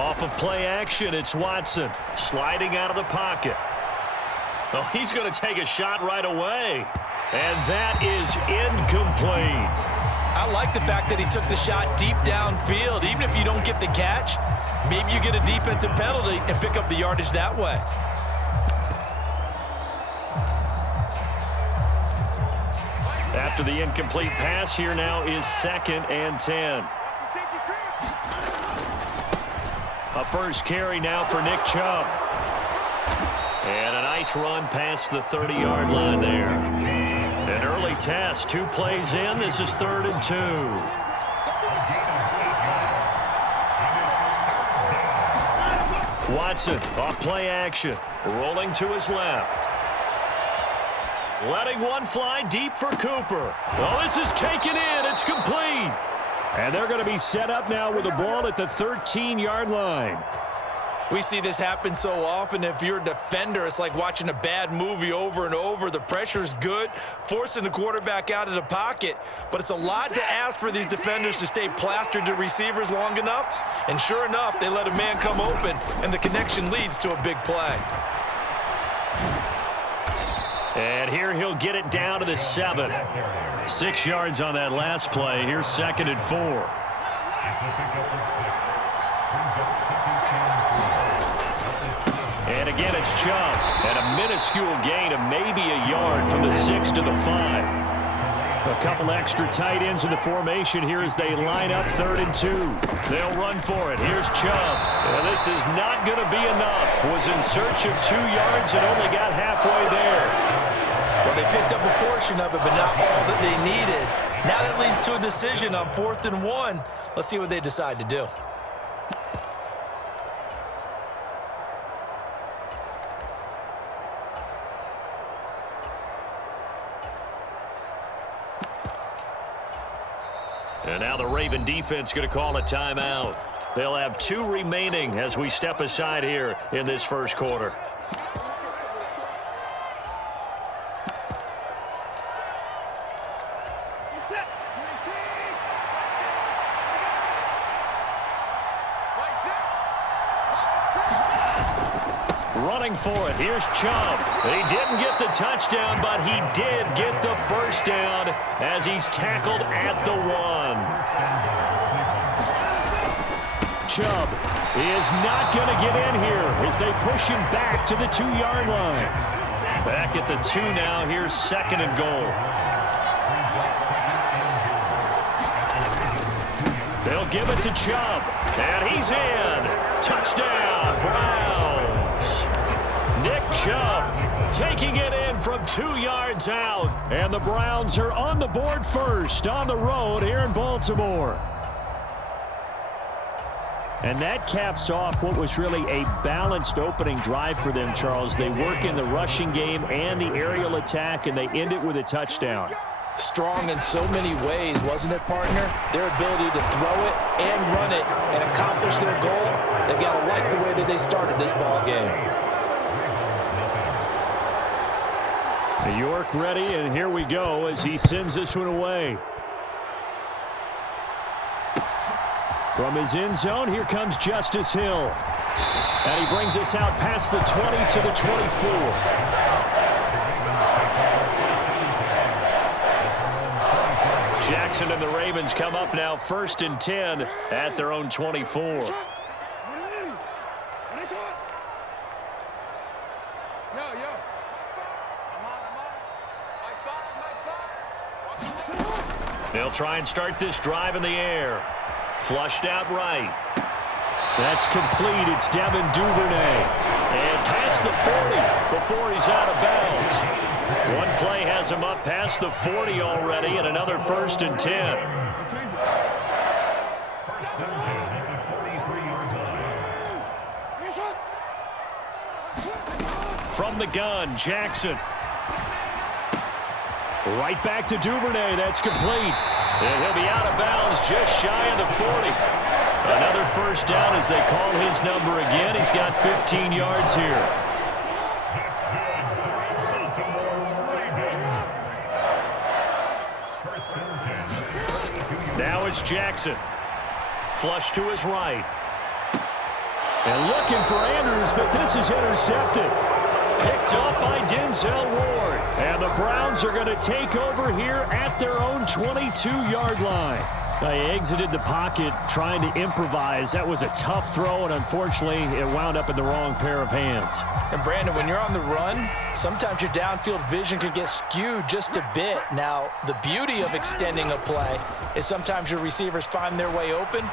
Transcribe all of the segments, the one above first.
Off of play action, it's Watson sliding out of the pocket. Oh, he's going to take a shot right away. And that is incomplete. I like the fact that he took the shot deep downfield. Even if you don't get the catch, maybe you get a defensive penalty and pick up the yardage that way. After the incomplete pass, here now is 2nd and 10. A first carry now for Nick Chubb. And a nice run past the 30-yard line there. An early test, 2 plays in. This is 3rd and 2. Watson off play action, rolling to his left. Letting one fly deep for Cooper. Oh, this is taken in. It's complete. And they're going to be set up now with the ball at the 13-yard line. We see this happen so often. If you're a defender, it's like watching a bad movie over and over. The pressure's good, forcing the quarterback out of the pocket. But it's a lot to ask for these defenders to stay plastered to receivers long enough. And sure enough, they let a man come open, and the connection leads to a big play. And here he'll get it down to the 7. 6 yards on that last play. Here's 2nd and 4. And again, it's Chubb. And a minuscule gain of maybe a yard from the 6 to the 5. A couple extra tight ends in the formation here as they line up 3rd and 2. They'll run for it. Here's Chubb. And this is not going to be enough. Was in search of 2 yards and only got halfway there. Well, they picked up a portion of it, but not all that they needed. Now that leads to a decision on 4th and 1. Let's see what they decide to do. And now the Raven defense going to call a timeout. They'll have 2 remaining as we step aside here in this first quarter. Running for it. Here's Chubb. He didn't get the touchdown, but he did get the first down as he's tackled at the 1. Chubb is not going to get in here as they push him back to the 2-yard line. Back at the 2 now. Here's 2nd and goal. They'll give it to Chubb, and he's in. Touchdown, Browns. Nick Chubb taking it in from 2 yards out. And the Browns are on the board first on the road here in Baltimore. And that caps off what was really a balanced opening drive for them, Charles. They work in the rushing game and the aerial attack, and they end it with a touchdown. Strong in so many ways, wasn't it, partner? Their ability to throw it and run it and accomplish their goal. They've got to like the way that they started this ball game. York ready, and here we go as he sends this one away. From his end zone, here comes Justice Hill. And he brings us out past the 20 to the 24. Jackson and the Ravens come up now 1st and 10 at their own 24. They'll try and start this drive in the air. Flushed out right. That's complete. It's Devin Duvernay. And past the 40 before he's out of bounds. One play has him up past the 40 already, and another 1st and 10. From the gun, Jackson. Right back to Duvernay. That's complete. And he'll be out of bounds just shy of the 40. Another first down as they call his number again. He's got 15 yards here. Now it's Jackson. Flush to his right. And looking for Andrews, but this is intercepted. Picked off by Denzel Ward. And the Browns are going to take over here at their own 22-yard line. They exited the pocket trying to improvise. That was a tough throw, and unfortunately, it wound up in the wrong pair of hands. And, Brandon, when you're on the run, sometimes your downfield vision can get skewed just a bit. Now, the beauty of extending a play is sometimes your receivers find their way open,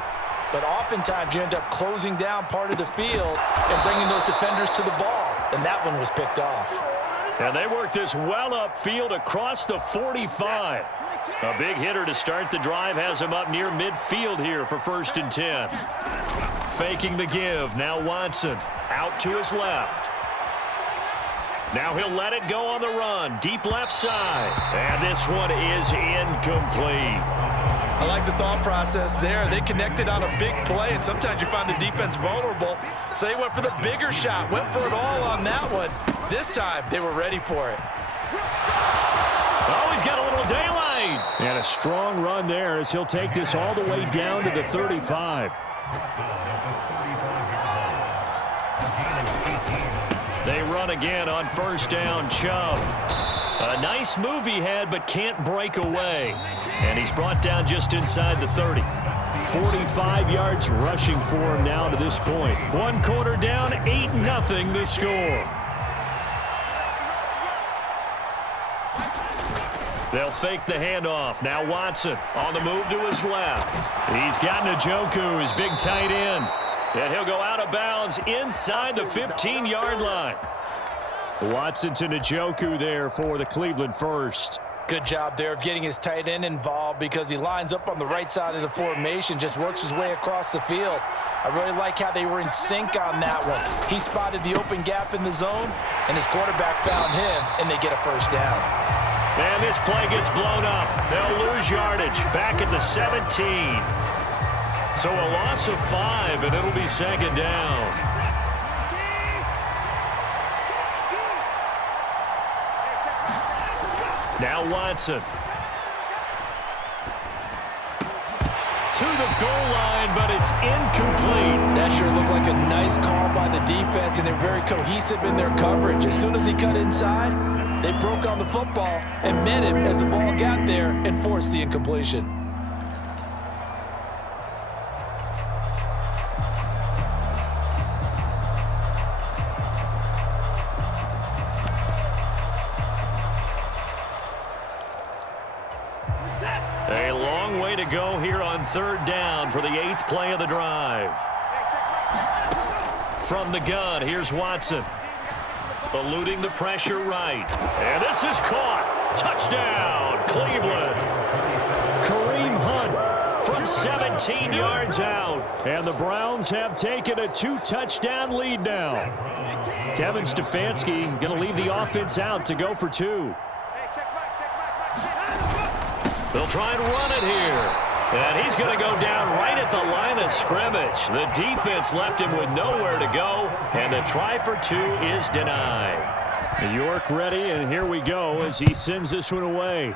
but oftentimes you end up closing down part of the field and bringing those defenders to the ball, and that one was picked off. And they work this well upfield across the 45. A big hitter to start the drive has him up near midfield here for 1st and 10. Faking the give. Now Watson out to his left. Now he'll let it go on the run. Deep left side. And this one is incomplete. I like the thought process there. They connected on a big play, and sometimes you find the defense vulnerable. So they went for the bigger shot, went for it all on that one. This time, they were ready for it. Oh, he's got a little daylight. And a strong run there as he'll take this all the way down to the 35. They run again on 1st down. Chubb. A nice move he had, but can't break away. And he's brought down just inside the 30. 45 yards rushing for him now to this point. 1 quarter down, 8-0 the score. They'll fake the handoff. Now Watson on the move to his left. He's got Njoku, his big tight end. And he'll go out of bounds inside the 15-yard line. Watson to Njoku there for the Cleveland first. Good job there of getting his tight end involved because he lines up on the right side of the formation, just works his way across the field. I really like how they were in sync on that one. He spotted the open gap in the zone, and his quarterback found him, and they get a 1st down. And this play gets blown up. They'll lose yardage back at the 17. So a loss of 5, and it'll be 2nd down. Now Watson. To the goal line, but it's incomplete. That sure looked like a nice call by the defense, and they're very cohesive in their coverage. As soon as he cut inside, they broke on the football and met him as the ball got there and forced the incompletion. A long way to go here on 3rd down for the 8th play of the drive. From the gun, here's Watson. Eluding the pressure right. And this is caught. Touchdown, Cleveland. Kareem Hunt from 17 yards out. And the Browns have taken a 2-touchdown lead now. Kevin Stefanski going to leave the offense out to go for 2. They'll try and run it here. And he's going to go down right at the line of scrimmage. The defense left him with nowhere to go. And the try for 2 is denied. York ready, and here we go as he sends this one away.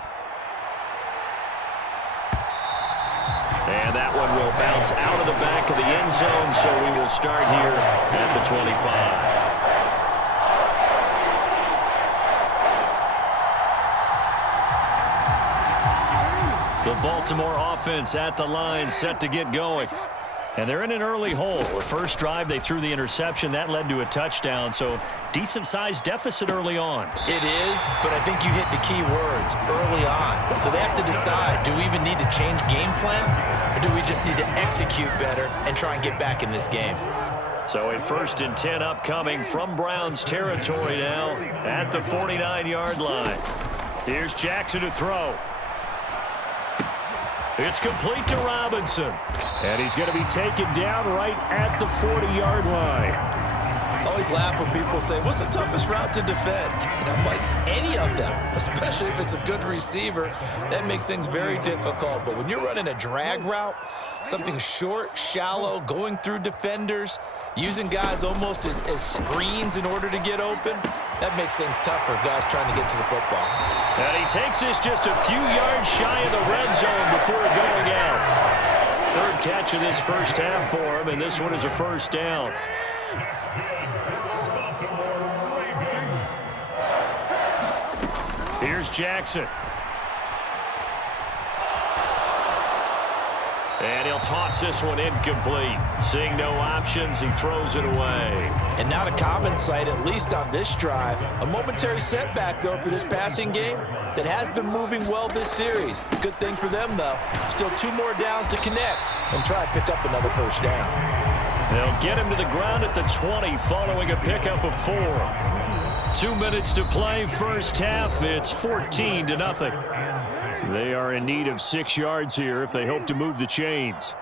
And that one will bounce out of the back of the end zone, so we will start here at the 25. The Baltimore offense at the line, set to get going. And they're in an early hole. The first drive, they threw the interception. That led to a touchdown, so decent-sized deficit early on. It is, but I think you hit the key words, early on. So they have to decide, do we even need to change game plan, or do we just need to execute better and try and get back in this game? So a 1st and 10 upcoming from Browns territory now at the 49-yard line. Here's Jackson to throw. It's complete to Robinson. And he's going to be taken down right at the 40-yard line. I always laugh when people say, what's the toughest route to defend? And I'm like, any of them, especially if it's a good receiver. That makes things very difficult. But when you're running a drag route, something short, shallow, going through defenders, using guys almost as screens in order to get open, that makes things tough for guys trying to get to the football. And he takes this just a few yards shy of the red zone before going out. 3rd catch of this first half for him, and this one is a first down. Here's Jackson. And he'll toss this one incomplete. Seeing no options, he throws it away. And not a common sight, at least on this drive. A momentary setback, though, for this passing game that has been moving well this series. Good thing for them, though. Still 2 more downs to connect and try to pick up another first down. They'll get him to the ground at the 20 following a pickup of 4. 2 minutes to play, first half. It's 14-0. They are in need of 6 yards here if they hope to move the chains.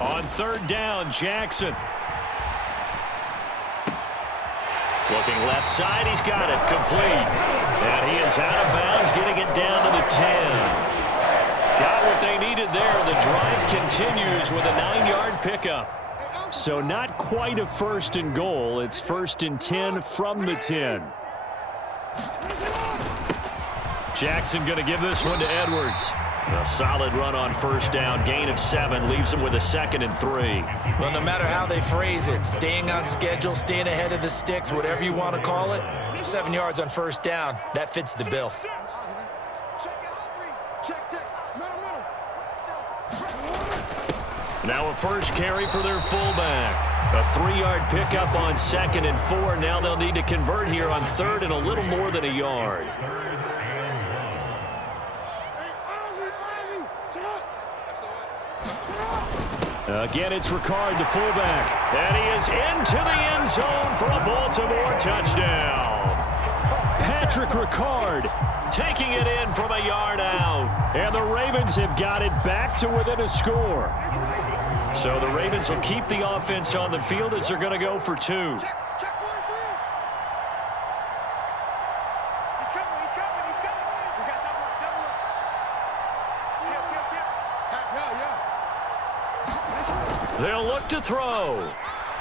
On third down, Jackson. Looking left side, he's got it complete. And he is out of bounds, getting it down to the 10. Got what they needed there. The drive continues with a 9-yard pickup. So not quite a first and goal. It's first and 10 from the 10. Jackson going to give this one to Edwards. A solid run on first down. Gain of 7 leaves him with a 2nd and 3. Well, no matter how they phrase it, staying on schedule, staying ahead of the sticks, whatever you want to call it, 7 yards on first down, that fits the bill. Now a first carry for their fullback. A 3-yard pickup on 2nd and 4. Now they'll need to convert here on 3rd and a little more than a yard. Again, it's Ricard, the fullback. And he is into the end zone for a Baltimore touchdown. Patrick Ricard taking it in from a yard out. And the Ravens have got it back to within a score. So the Ravens will keep the offense on the field as they're going to go for 2. They'll look to throw.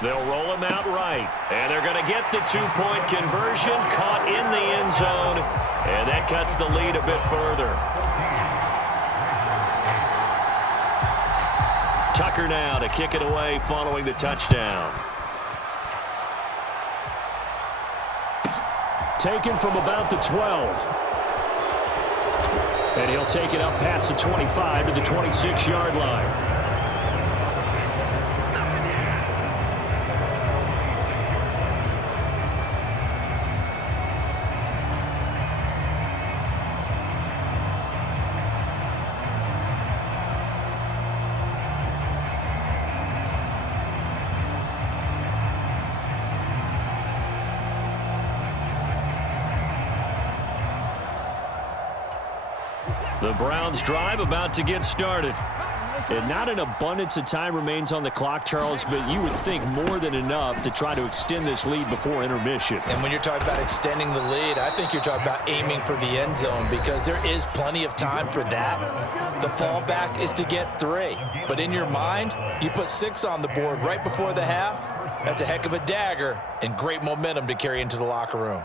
They'll roll him out right. And they're going to get the 2-point conversion, caught in the end zone. And that cuts the lead a bit further. Tucker now to kick it away following the touchdown. Taken from about the 12. And he'll take it up past the 25 to the 26-yard line. The Browns drive about to get started. And not an abundance of time remains on the clock, Charles, but you would think more than enough to try to extend this lead before intermission. And when you're talking about extending the lead, I think you're talking about aiming for the end zone because there is plenty of time for that. The fallback is to get 3. But in your mind, you put 6 on the board right before the half. That's a heck of a dagger and great momentum to carry into the locker room.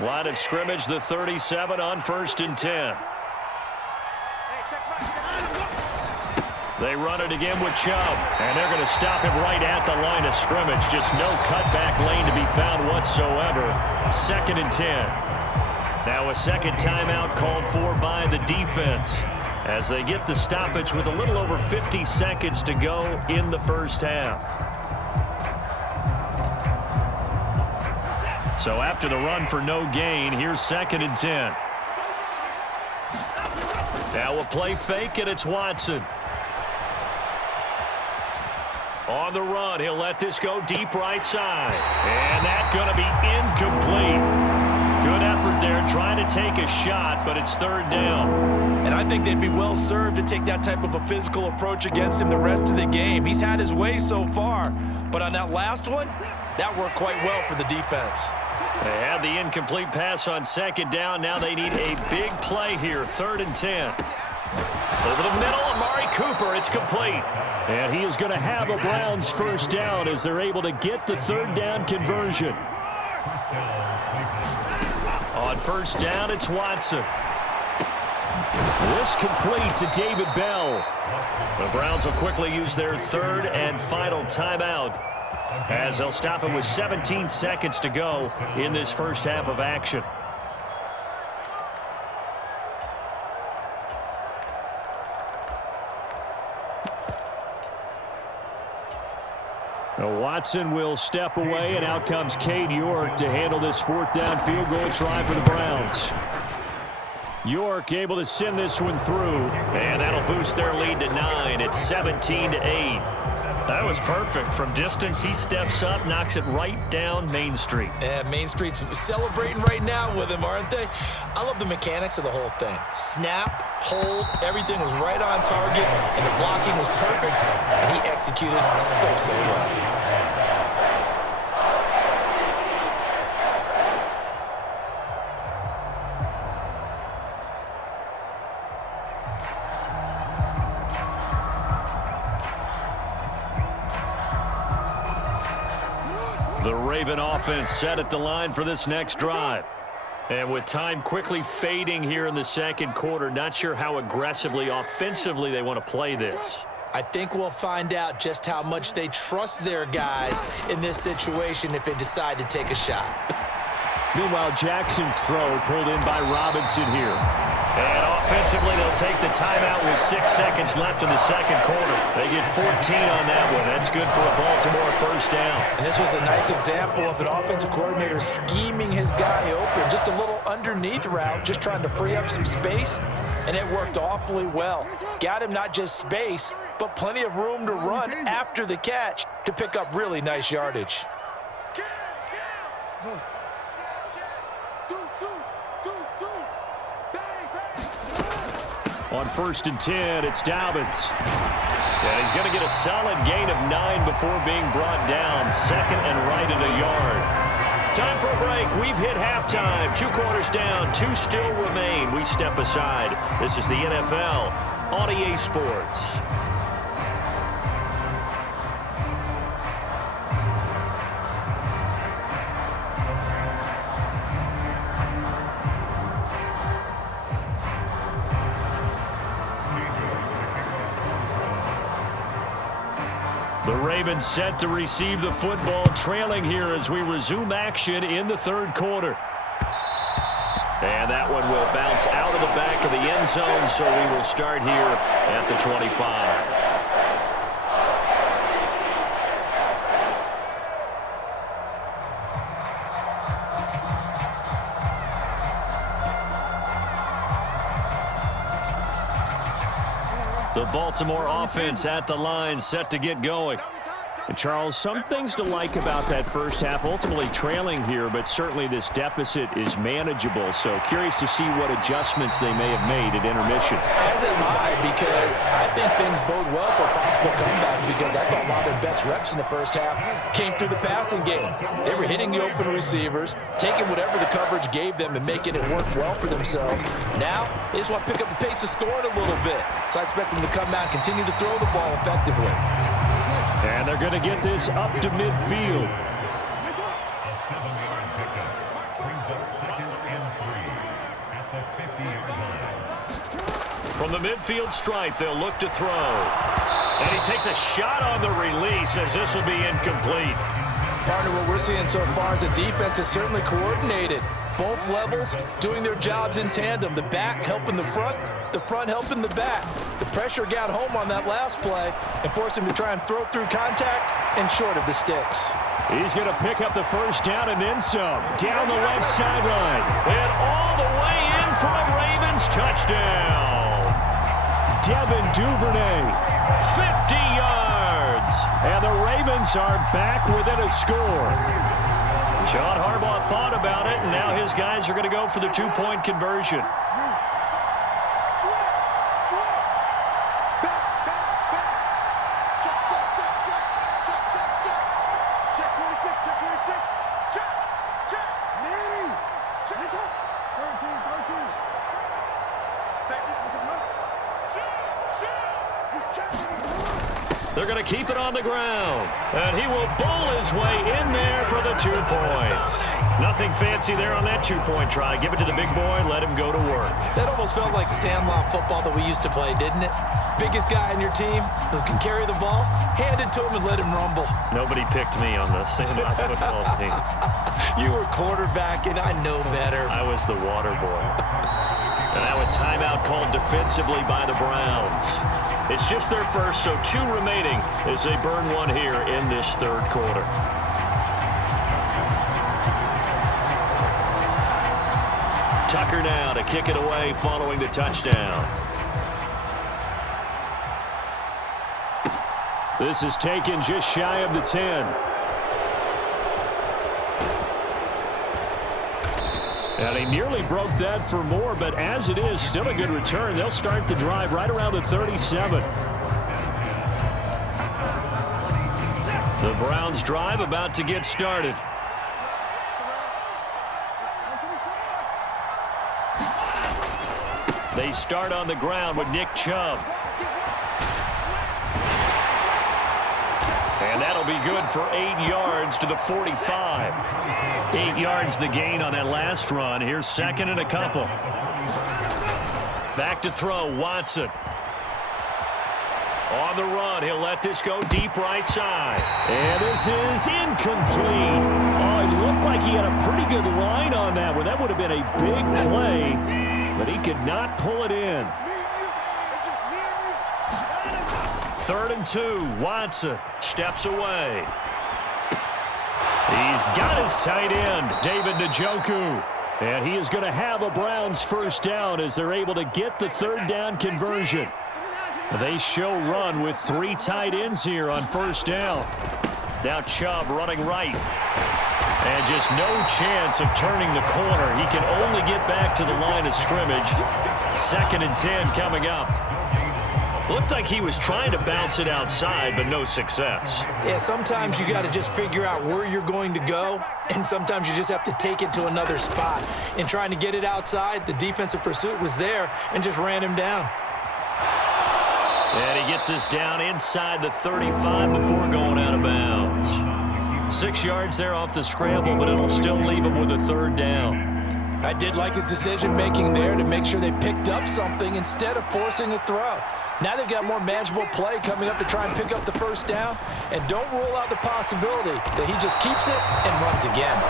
Line of scrimmage, the 37 on 1st and 10. They run it again with Chubb, and they're going to stop him right at the line of scrimmage. Just no cutback lane to be found whatsoever. 2nd and 10. Now a second timeout called for by the defense as they get the stoppage with a little over 50 seconds to go in the first half. So after the run for no gain, here's 2nd and 10. Now a play fake, and it's Watson. On the run, he'll let this go deep right side. And that's going to be incomplete. Good effort there, trying to take a shot, but it's 3rd down. And I think they'd be well served to take that type of a physical approach against him the rest of the game. He's had his way so far, but on that last one, that worked quite well for the defense. They had the incomplete pass on 2nd down. Now they need a big play here, 3rd and 10. Over the middle, Amari Cooper, it's complete. And he is going to have a Browns first down as they're able to get the 3rd down conversion. On first down, it's Watson. This complete to David Bell. The Browns will quickly use their third and final timeout as they'll stop it with 17 seconds to go in this first half of action. Now Watson will step away, and out comes Cade York to handle this fourth down field goal try for the Browns. York able to send this one through, and that'll boost their lead to 9. It's 17-8. That was perfect. From distance, he steps up, knocks it right down Main Street. And Main Street's celebrating right now with him, aren't they? I love the mechanics of the whole thing. Snap, hold, everything was right on target, and the blocking was perfect, and he executed so well. The Raven offense set at the line for this next drive. And with time quickly fading here in the second quarter, not sure how aggressively, offensively they want to play this. I think we'll find out just how much they trust their guys in this situation if they decide to take a shot. Meanwhile, Jackson's throw pulled in by Robinson here. And offensively, they'll take the timeout with 6 seconds left in the second quarter. They get 14 on that one. That's good for a Baltimore first down. And this was a nice example of an offensive coordinator scheming his guy open. Just a little underneath route, just trying to free up some space, and it worked awfully well. Got him not just space, but plenty of room to run after the catch to pick up really nice yardage. On first and 10, it's Dobbins. And he's going to get a solid gain of 9 before being brought down. Second and right at a yard. Time for a break. We've hit halftime. 2 quarters down. 2 still remain. We step aside. This is the NFL on EA Sports. The Ravens set to receive the football, trailing here as we resume action in the third quarter. And that one will bounce out of the back of the end zone, so we will start here at the 25. The Baltimore offense at the line, set to get going. And Charles, some things to like about that first half, ultimately trailing here, but certainly this deficit is manageable. So curious to see what adjustments they may have made at intermission. As am I, because I think things bode well for a possible comeback, because I thought a lot of their best reps in the first half came through the passing game. They were hitting the open receivers, taking whatever the coverage gave them and making it work well for themselves. Now, they just want to pick up the pace of scoring a little bit. So I expect them to come out and continue to throw the ball effectively. And they're going to get this up to midfield. From the midfield stripe, they'll look to throw. And he takes a shot on the release as this will be incomplete. Partner, what we're seeing so far is the defense is certainly coordinated. Both levels doing their jobs in tandem. The back helping the front helping the back. The pressure got home on that last play and forced him to try and throw through contact and short of the sticks. He's going to pick up the first down and then some. Down the left sideline. And all the way in for a Ravens touchdown. Devin Duvernay, 50 yards. And the Ravens are back within a score. John Harbaugh thought about it, and now his guys are going to go for the 2-point conversion. They're going to keep it on the ground. And he will bowl his way in there for the 2 points. Nothing fancy there on that 2-point try. Give it to the big boy, let him go to work. That almost felt like Sandlot football that we used to play, didn't it? Biggest guy on your team who can carry the ball, hand it to him and let him rumble. Nobody picked me on the Sandlot football team. You were quarterback, and I know better. I was the water boy. And now a timeout called defensively by the Browns. It's just their first, so 2 remaining as they burn one here in this third quarter. Tucker now to kick it away following the touchdown. This is taken just shy of the 10. And he nearly broke that for more, but as it is, still a good return. They'll start the drive right around the 37. The Browns drive about to get started. They start on the ground with Nick Chubb. And that'll be good for 8 yards to the 45. 8 yards the gain on that last run. Here's second and a couple. Back to throw, Watson. On the run, he'll let this go deep right side. And this is incomplete. Oh, it looked like he had a pretty good line on that one. That would have been a big play, but he could not pull it in. 3rd and 2, Watson steps away. He's got his tight end, David Njoku. And he is going to have a Browns first down as they're able to get the 3rd down conversion. They show run with 3 tight ends here on first down. Now Chubb running right. And just no chance of turning the corner. He can only get back to the line of scrimmage. 2nd and 10 coming up. Looked like he was trying to bounce it outside, but no success. Yeah, sometimes you got to just figure out where you're going to go, and sometimes you just have to take it to another spot. In trying to get it outside, the defensive pursuit was there and just ran him down. And he gets this down inside the 35 before going out of bounds. 6 yards there off the scramble, but it'll still leave him with a 3rd down. I did like his decision-making there to make sure they picked up something instead of forcing a throw. Now they've got more manageable play coming up to try and pick up the first down. And don't rule out the possibility that he just keeps it and runs again.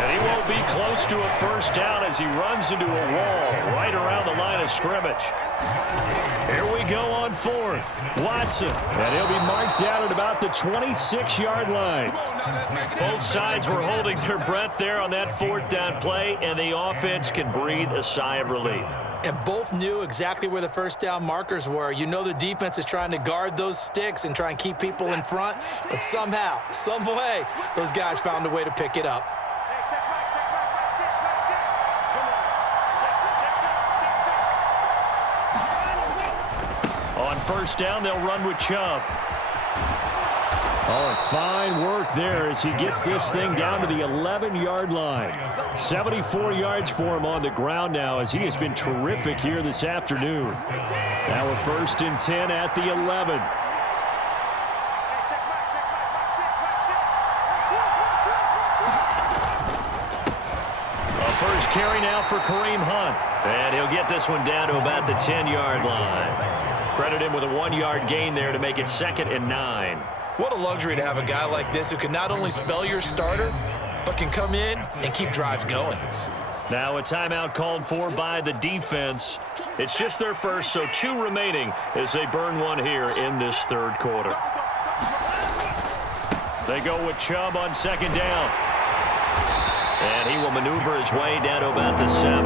And he won't be close to a first down as he runs into a wall right around the line of scrimmage. Here we go on 4th. Watson. And he'll be marked down at about the 26-yard line. Both sides were holding their breath there on that 4th down play, and the offense can breathe a sigh of relief. And both knew exactly where the first down markers were. You know the defense is trying to guard those sticks and try and keep people in front, but somehow, some way, those guys found a way to pick it up. On first down, they'll run with Chubb. Oh, fine work there as he gets this thing down to the 11-yard line. 74 yards for him on the ground now as he has been terrific here this afternoon. Now a 1st and 10 at the 11. A first carry now for Kareem Hunt. And he'll get this one down to about the 10-yard line. Credit him with a 1-yard gain there to make it 2nd and 9. What a luxury to have a guy like this who can not only spell your starter, but can come in and keep drives going. Now a timeout called for by the defense. It's just their first, so 2 remaining as they burn one here in this 3rd quarter. They go with Chubb on 2nd down. And he will maneuver his way down to about the 7.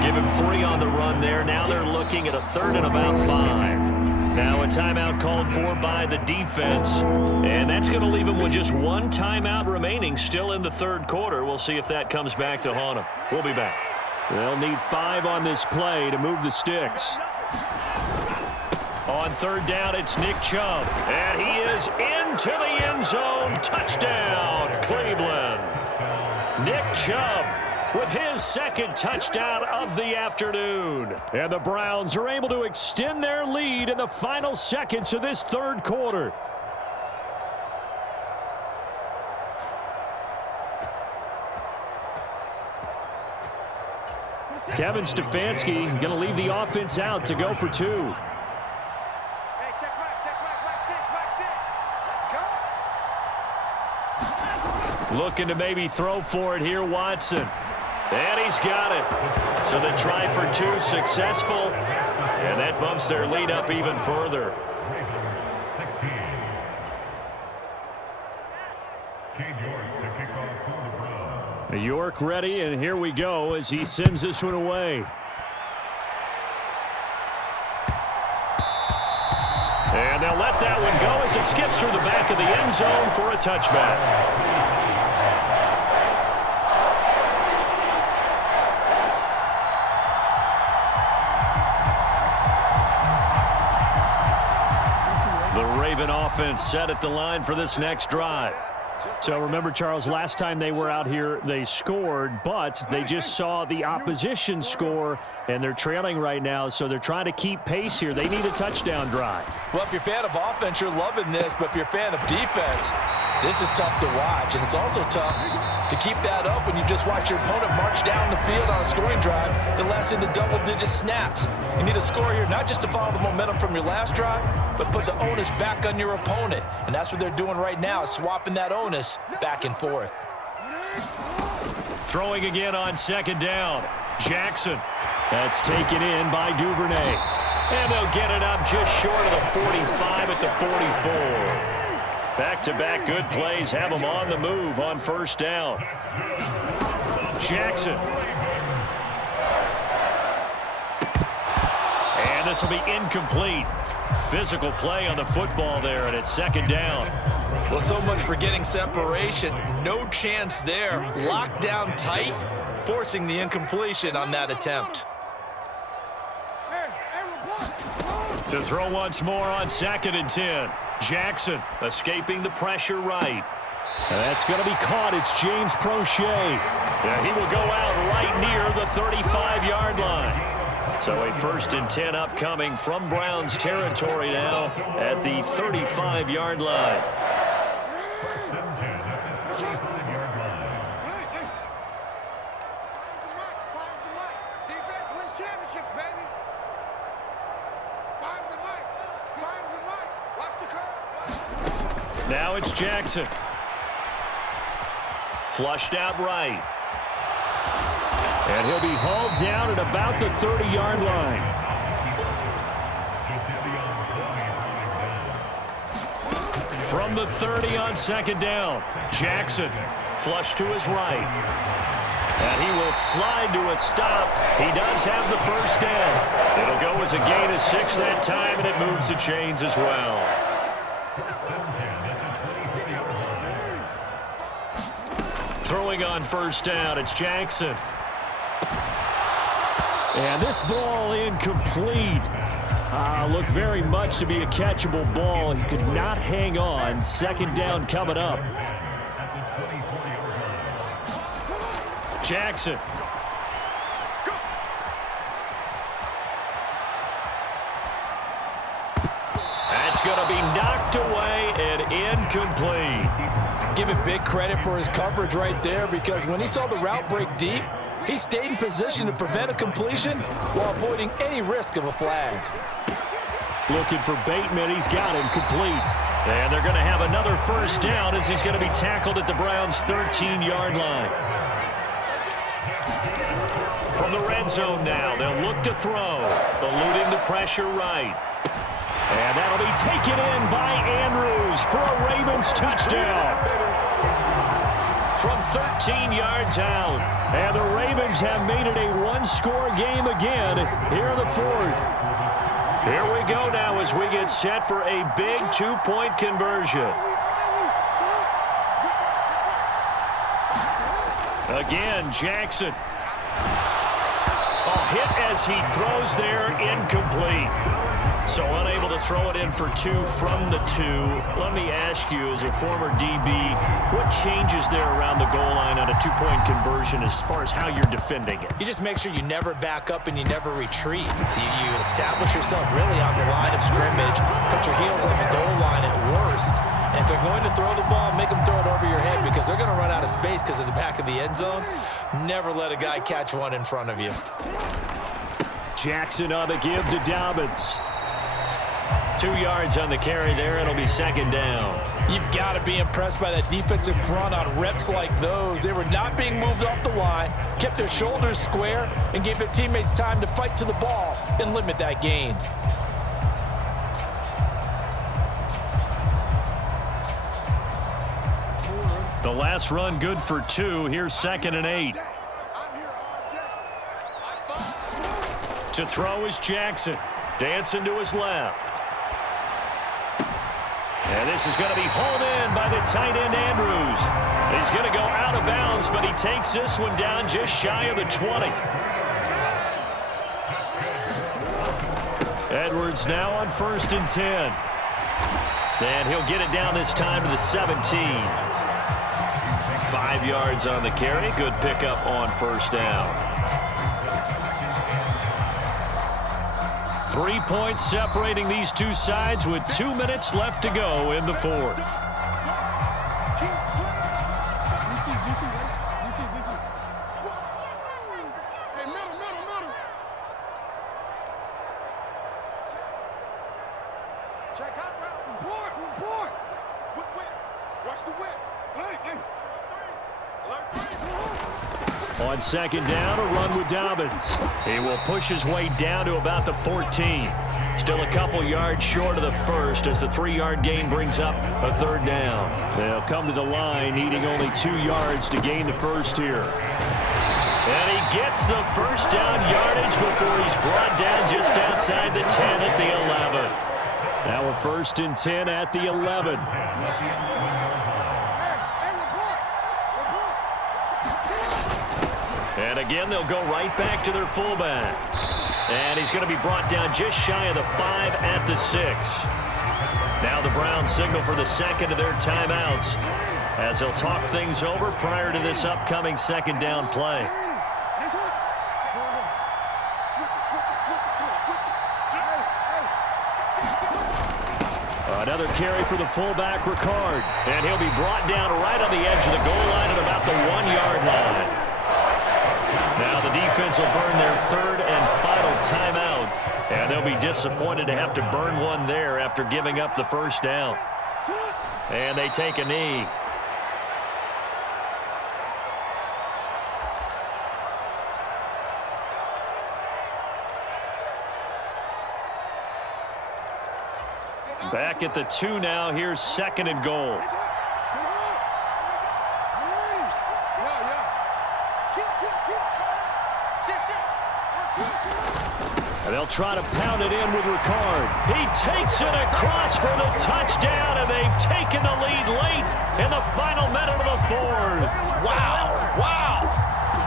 Give him 3 on the run there. Now they're looking at a 3rd and about 5. Now a timeout called for by the defense, and that's going to leave him with just 1 timeout remaining still in the 3rd quarter. We'll see if that comes back to haunt him. We'll be back. They'll need 5 on this play to move the sticks. On 3rd down, it's Nick Chubb, and he is into the end zone. Touchdown, Cleveland. Nick Chubb with his 2nd touchdown of the afternoon. And the Browns are able to extend their lead in the final seconds of this 3rd quarter. Kevin Stefanski going to leave the offense out to go for 2. Hey, check right, 6. Let's go. Looking to maybe throw for it here, Watson. And he's got it. So the try for 2 successful. And that bumps their lead up even further. York ready, and here we go as he sends this one away. And they'll let that one go as it skips through the back of the end zone for a touchback. The Raven offense set at the line for this next drive. So remember, Charles, last time they were out here, they scored, but they just saw the opposition score, and they're trailing right now, so they're trying to keep pace here. They need a touchdown drive. Well, if you're a fan of offense, you're loving this, but if you're a fan of defense, this is tough to watch, and it's also tough to keep that up when you just watch your opponent march down the field on a scoring drive that lasts into double-digit snaps. You need a score here, not just to follow the momentum from your last drive, but put the onus back on your opponent, and that's what they're doing right now, swapping that onus back and forth. Throwing again on second down. Jackson. That's taken in by Duvernay. And they'll get it up just short of the 45 at the 44. Back-to-back good plays have them on the move on first down. Jackson. And this will be incomplete. Physical play on the football there, and it's second down. Well, so much for getting separation. No chance there. Locked down tight, forcing the incompletion on that attempt. To throw once more on 2nd and 10. Jackson escaping the pressure right. And that's going to be caught. It's James Prochet. Yeah, he will go out right near the 35-yard line. So a 1st and 10 upcoming from Browns territory now at the 35-yard line. Defense wins championships, baby. Find the mic. Watch the curve. Now it's Jackson. Flushed out right. And he'll be hauled down at about the 30-yard line. From the 30 on 2nd down, Jackson flush to his right. And he will slide to a stop. He does have the first down. It'll go as a gain of 6 that time, and it moves the chains as well. Throwing on first down, it's Jackson. And this ball incomplete. Looked very much to be a catchable ball. He could not hang on. 2nd down coming up. Jackson. That's going to be knocked away and incomplete. Give it big credit for his coverage right there, because when he saw the route break deep, he stayed in position to prevent a completion while avoiding any risk of a flag. Looking for Bateman. He's got him complete. And they're going to have another first down as he's going to be tackled at the Browns' 13-yard line. From the red zone now, they'll look to throw. Eluding the pressure right. And that'll be taken in by Andrews for a Ravens touchdown. From 13 yards out. And the Ravens have made it a one-score game again here in the 4th. Here we go now as we get set for a big 2-point conversion. Again, Jackson. A hit as he throws there, incomplete. So unable to throw it in for 2 from the 2. Let me ask you, as a former DB, what changes there around the goal line on a 2-point conversion as far as how you're defending it? You just make sure you never back up and you never retreat. You establish yourself really on the line of scrimmage, put your heels on the goal line at worst, And if they're going to throw the ball, make them throw it over your head because they're going to run out of space because of the back of the end zone. Never let a guy catch one in front of you. Jackson on the give to Dobbins. 2 yards on the carry there. It'll be second down. You've got to be impressed by that defensive front on reps like those. They were not being moved off the line, kept their shoulders square, and gave their teammates time to fight to the ball and limit that gain. The last run good for 2. Here's 2nd and 8. To throw is Jackson. Dancing to his left. And this is going to be hauled in by the tight end, Andrews. He's going to go out of bounds, but he takes this one down just shy of the 20. Edwards now on 1st and 10. And he'll get it down this time to the 17. 5 yards on the carry. Good pickup on 1st down. 3 points separating these two sides with 2 minutes left to go in the 4th. Check out route. Report. Watch the whip. On 2nd down, a run with Dobbins. He will push his way down to about the 14. Still a couple yards short of the first as the 3-yard gain brings up a 3rd down. They'll come to the line needing only 2 yards to gain the first here. And he gets the first down yardage before he's brought down just outside the 10 at the 11. Now a 1st and 10 at the 11. And again, they'll go right back to their fullback. And he's going to be brought down just shy of the 5 at the 6. Now the Browns signal for the second of their timeouts as they'll talk things over prior to this upcoming 2nd down play. Another carry for the fullback, Ricard. And he'll be brought down right on the edge of the goal line at about the 1-yard line. Now the defense will burn their 3rd and final timeout, and they'll be disappointed to have to burn one there after giving up the 1st down. And they take a knee. Back at the 2 now. Here's 2nd and goal. And they'll try to pound it in with Ricard. He takes it across for the touchdown, and they've taken the lead late in the final minute of the 4th. Wow.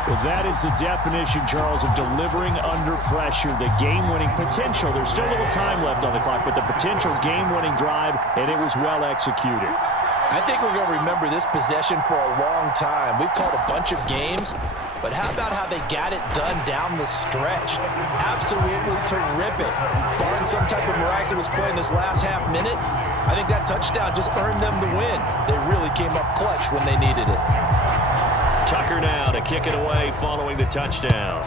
Well, that is the definition, Charles, of delivering under pressure. The game-winning potential. There's still a little time left on the clock, but the potential game-winning drive, and it was well executed. I think we're going to remember this possession for a long time. We've called a bunch of games, but how about how they got it done down the stretch? Absolutely terrific. Barring some type of miraculous play in this last half minute, I think that touchdown just earned them the win. They really came up clutch when they needed it. Tucker now to kick it away following the touchdown.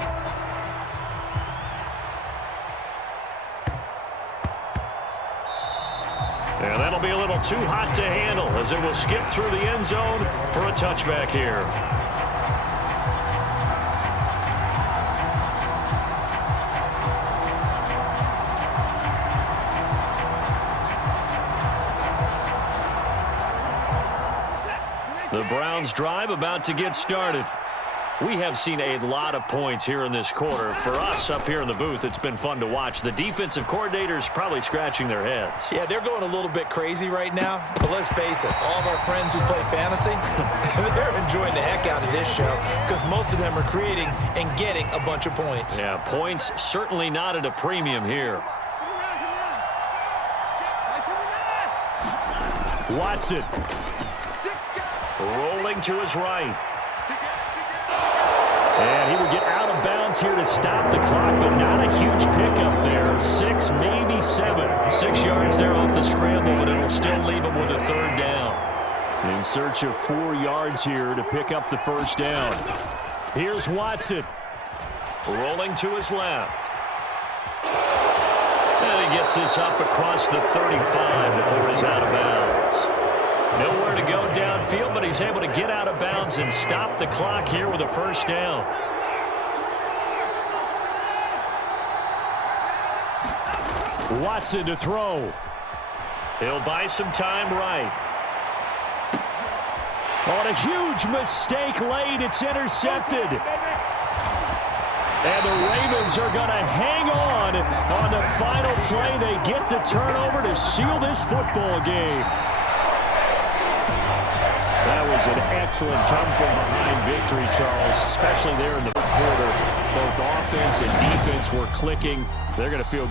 And that'll be a little too hot to handle as it will skip through the end zone for a touchback here. The Browns drive about to get started. We have seen a lot of points here in this quarter. For us up here in the booth, it's been fun to watch. The defensive coordinators probably scratching their heads. Yeah, they're going a little bit crazy right now. But let's face it, all of our friends who play fantasy, they're enjoying the heck out of this show because most of them are creating and getting a bunch of points. Yeah, points certainly not at a premium here. Watson. Rolling to his right. And he will get out of bounds chance here to stop the clock, but not a huge pickup there. 6, maybe 7. 6 yards there off the scramble, but it'll still leave him with a 3rd down. In search of 4 yards here to pick up the 1st down. Here's Watson. Rolling to his left. And he gets this up across the 35 before he's out of bounds. Nowhere to go downfield, but he's able to get out of bounds and stop the clock here with a 1st down. Watson to throw. He'll buy some time right. On a huge mistake late, it's intercepted. And the Ravens are going to hang on the final play. They get the turnover to seal this football game. That was an excellent come-from-behind victory, Charles, especially there in the 4th quarter. Both offense and defense were clicking. They're going to feel good.